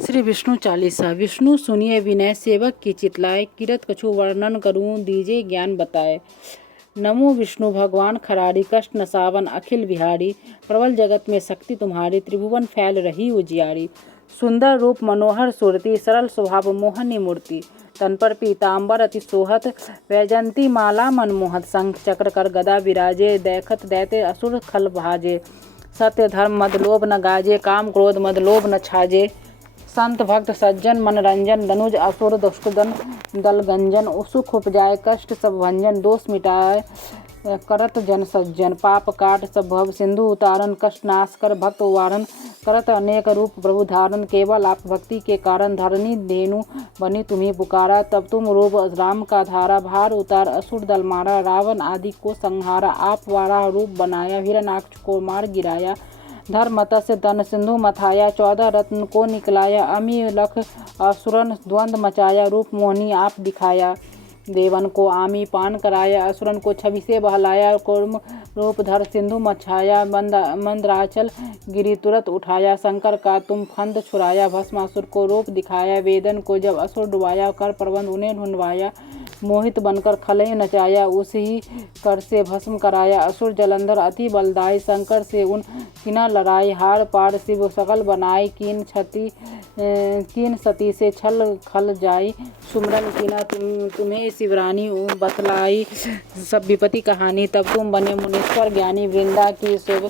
श्री विष्णु चालीसा। विष्णु सुनिए विनय सेवक की चितलाए, किरत कछु वर्णन करूं दीजे ज्ञान बताए। नमो विष्णु भगवान खरारी, कष्ट नसावन अखिल बिहारी। प्रबल जगत में शक्ति तुम्हारी, त्रिभुवन फैल रही उजियारी। सुंदर रूप मनोहर सुरती, सरल स्वभाव मोहनी मूर्ति। तन पर पीताम्बर अति सोहत, वैजंती माला मनमोहत। शंख चक्र कर गदा विराजे, देखत दैत्य असुर खल भाजे। सत्य धर्म मद लोभ न गाजे, काम क्रोध मद लोभ न छाजे। संत भक्त सज्जन मनरंजन, दनुज असुर दुष्टदन दल गंजन। सुख उपजाए कष्ट सब भंजन, दोष मिटाए करत जन सज्जन। पाप काट सब भव सिंधु उतारन, कष्ट नाश कर भक्त वारण। करत अनेक रूप प्रभु धारण, केवल आप भक्ति के कारण। धरनी धेनु बनी तुम्हें पुकारा, तब तुम रूप राम का धारा। भार उतार असुर दल मारा, रावण आदि को संहारा। आप वाराह रूप बनाया, हिरण्याक्ष को मार गिराया। धर्म मत्स्य तन सिंधु मथाया, 14 रत्न को निकलाया। अमी लख असुरन द्वंद मचाया, रूप मोहनी आप दिखाया। देवन को आमी पान कराया, असुरन को छवि से बहलाया। कूर्म रूप धर सिंधु मछाया, मंदराचल गिरी तुरत उठाया। शंकर का तुम फंद छुड़ाया, भस्मासुर को रूप दिखाया। वेदन को जब असुर डुबाया, कर प्रबंध उन्हें ढूंढवाया। मोहित बनकर खलय नचाया, उसी कर से भस्म कराया। असुर जलंधर अति बलदाई, शंकर से उन किना लड़ाई। हार पार शिव सकल बनाई, कीन सती से छल खल जाई। सुमरन कीना तुम्हें शिवरानी, बतलाई सब विपत्ति कहानी। तब तुम बने मुनीश्वर ज्ञानी, वृंदा की सब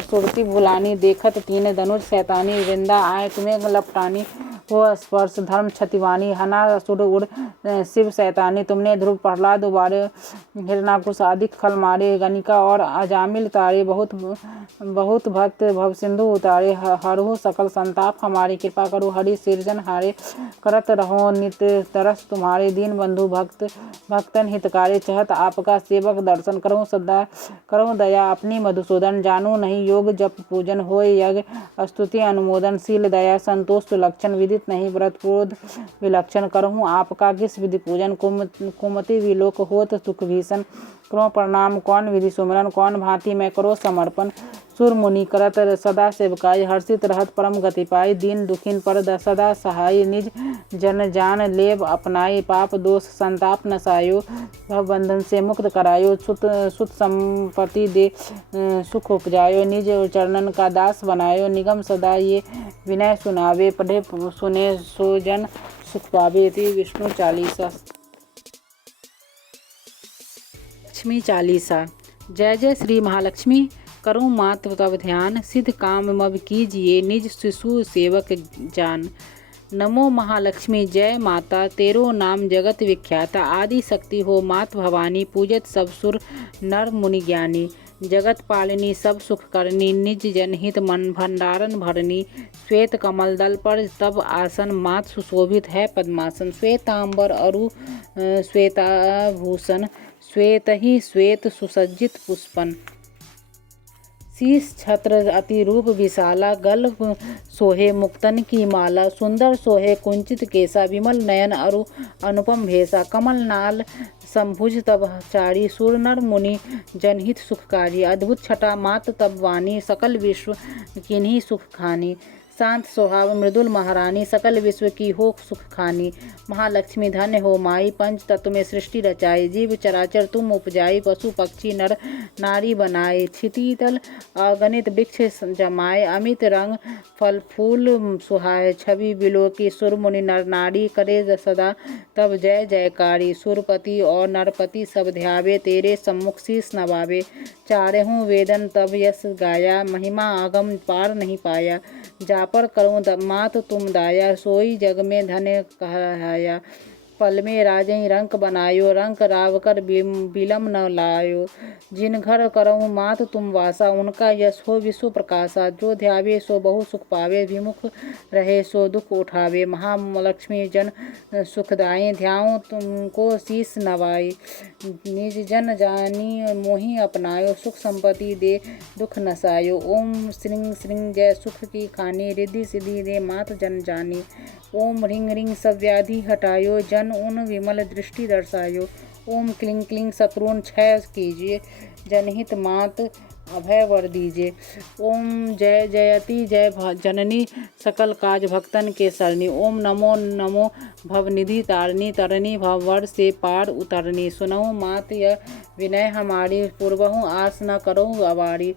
सुरती भुलानी। देखत तीन धनुष शैतानी, वृंदा आए तुम्हें लपटानी। हो स्पर्श धर्म क्षतिवानी, हना असुर उड़ शिव शैतानी। तुमने ध्रुव प्रहलाद उबारे, हिरणाकुश आदि खल मारे। गणिका और अजामिल तारे, बहुत भक्त भव सिंधु उतारे। हरहु सकल संताप हमारी, कृपा करो हरि सिरजन हारे। करत रहो नित्य तरस तुम्हारे, दीन बंधु भक्तन हितकारी। चाहत आपका सेवक दर्शन, करो सदा करो दया अपनी मधुसूदन। जानू नहीं योग जप पूजन, होय यज्ञ स्तुति अनुमोदन। शील दया संतोष सुलक्षण, विदित नहीं व्रत क्रोध विलक्षण। करहूँ आपका किस विधि पूजन, कुमति विलोक होत सुख भीषण। करो प्रणाम कौन विधि सुमरन, कौन भांति मैं करो समर्पण। सुर मुनि करत सदा सेवकाई, हर्षित रहत परम गति पाई। दीन दुखिन पर सदा सहाय, निज जन जान लेव अपनाई। पाप दोष संताप नसायो, भव बंधन से मुक्त करायो। सुत संपत्ति दे सुख उपजायो, निज चरणन का दास बनायो। निगम सदा ये विनय सुनावे, पढ़े सुने सो जन सुख पावे। इति विष्णु चालीसा। लक्ष्मी चालीसा। जय जय श्री महालक्ष्मी, करूँ मात तब ध्यान। सिद्ध काम मब कीजिए, निज शिशु सेवक जान। नमो महालक्ष्मी जय माता, तेरो नाम जगत विख्याता। आदि शक्ति हो मात भवानी, पूजत सब सुर नर मुनि ज्ञानी। जगत पालिनी सब सुख करनी, निज जनहित मन भंडारन भरनी। श्वेत कमल दल पर तब आसन, मात सुशोभित है पद्मासन। श्वेतांबर अरु श्वेताभूषण, श्वेत ही श्वेत सुसज्जित पुष्पन। शीश छत्र अति रूप विशाला, गल सोहे मुक्तन की माला। सुंदर सोहे कुंचित केसा, विमल नयन अरु अनुपम भेसा। कमल नाल संभुज तब चारी, सुर नर मुनि जनहित सुखकारी। अद्भुत छटा मात तब वाणी, सकल विश्व किन्हीं सुख खानी। शांत स्वभाव मृदुल महारानी, सकल विश्व की हो सुख खानी। महालक्ष्मी धन्य हो माई, पंच तत्व में सृष्टि रचाई। जीव चराचर तुम उपजाई, पशु पक्षी नर नारी बनाए। क्षितितल अगणित वृक्ष जमाए, अमित रंग फल फूल सुहाए। छवि बिलो की सुर मुनि नर नारी, करे सदा तब जय जयकारी। सुरपति और नरपति सब ध्यावे, तेरे सम्मुख शीस नवावे। चारहूँ वेदन तब यश गाया, महिमा आगम पार नहीं पाया। जा पर करूँ मात तुम दाया, सोई जग में धन्य कहाया। पल में राजई रंक बनायो, रंक राव कर बिलम न लायो। जिन घर करऊँ मात तुम वासा, उनका यश हो विश्व प्रकाशा। जो ध्यावे सो बहु सुख पावे, विमुख रहे सो दुख उठावे। महालक्ष्मी जन सुखदाई, ध्याऊँ तुमको शीस नवाई। निज जन जानी मोहि अपनायो, सुख संपत्ति दे दुख नसायो। ओम श्रीं श्रीं जय सुख की खानी, रिद्धि सिद्धि दे मात जन जानी। ओम ह्रीं ह्रीं सब व्याधि हटायो, जन उन विमल दृष्टि दर्शायो। ओम क्लीं क्लीं शत्रुन क्षय कीजिए, जनहित मात अभय वर दीजे। ओम जय जयति जय जननी सकल काज भक्तन के सरनी। ओम नमो नमो भवनिधि तारिणी तरनी भव वर से पार उतरनी। सुनहु मात यह विनय हमारी पूर्वहु आस न करहु अवारी।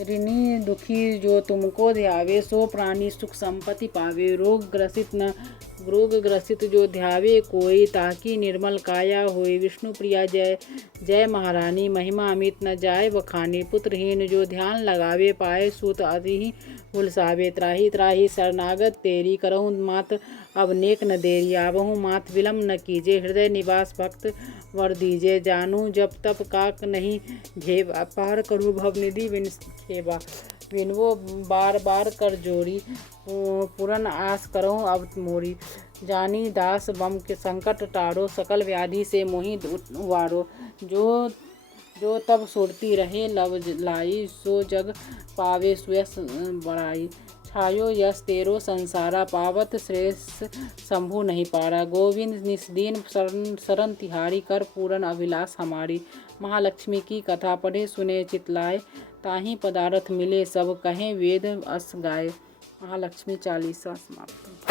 ऋणी दुखी जो तुमको ध्यावे सो प्राणी सुख संपत्ति पावे। रोग ग्रसित जो ध्यावे कोई ताकि निर्मल काया होय। विष्णु प्रिया जय जय महारानी महिमा अमित न जाय बखानी। पुत्रहीन जो ध्यान लगावे पाए सूत अति हुलसावे। त्राहि त्राहि शरणागत तेरी करहु मात अब नेक न देरी। आवहु मात विलम्ब न कीजे हृदय निवास भक्त वर दीजे। जानू जब तब काक नहीं घेवा पार करो भवनिधि विन खेवा। विनवो बार बार कर जोरी पूरन आस करो अब मोरी। जानी दास बम के संकट टारो सकल व्याधि से मोहि उवारो। जो तब सुरती रहे लव लाई सो जग पावे सुयस बड़ाई। छायो यस तेरो संसारा पावत श्रेष शंभु नहीं पारा। गोविंद निस्दीन शरण तिहारी कर पूरन अभिलाष हमारी। महालक्ष्मी की कथा पढ़े सुने चितलाए ताहि पदार्थ मिले सब कहें वेद अस गाए। महालक्ष्मी चालीसा समाप्त।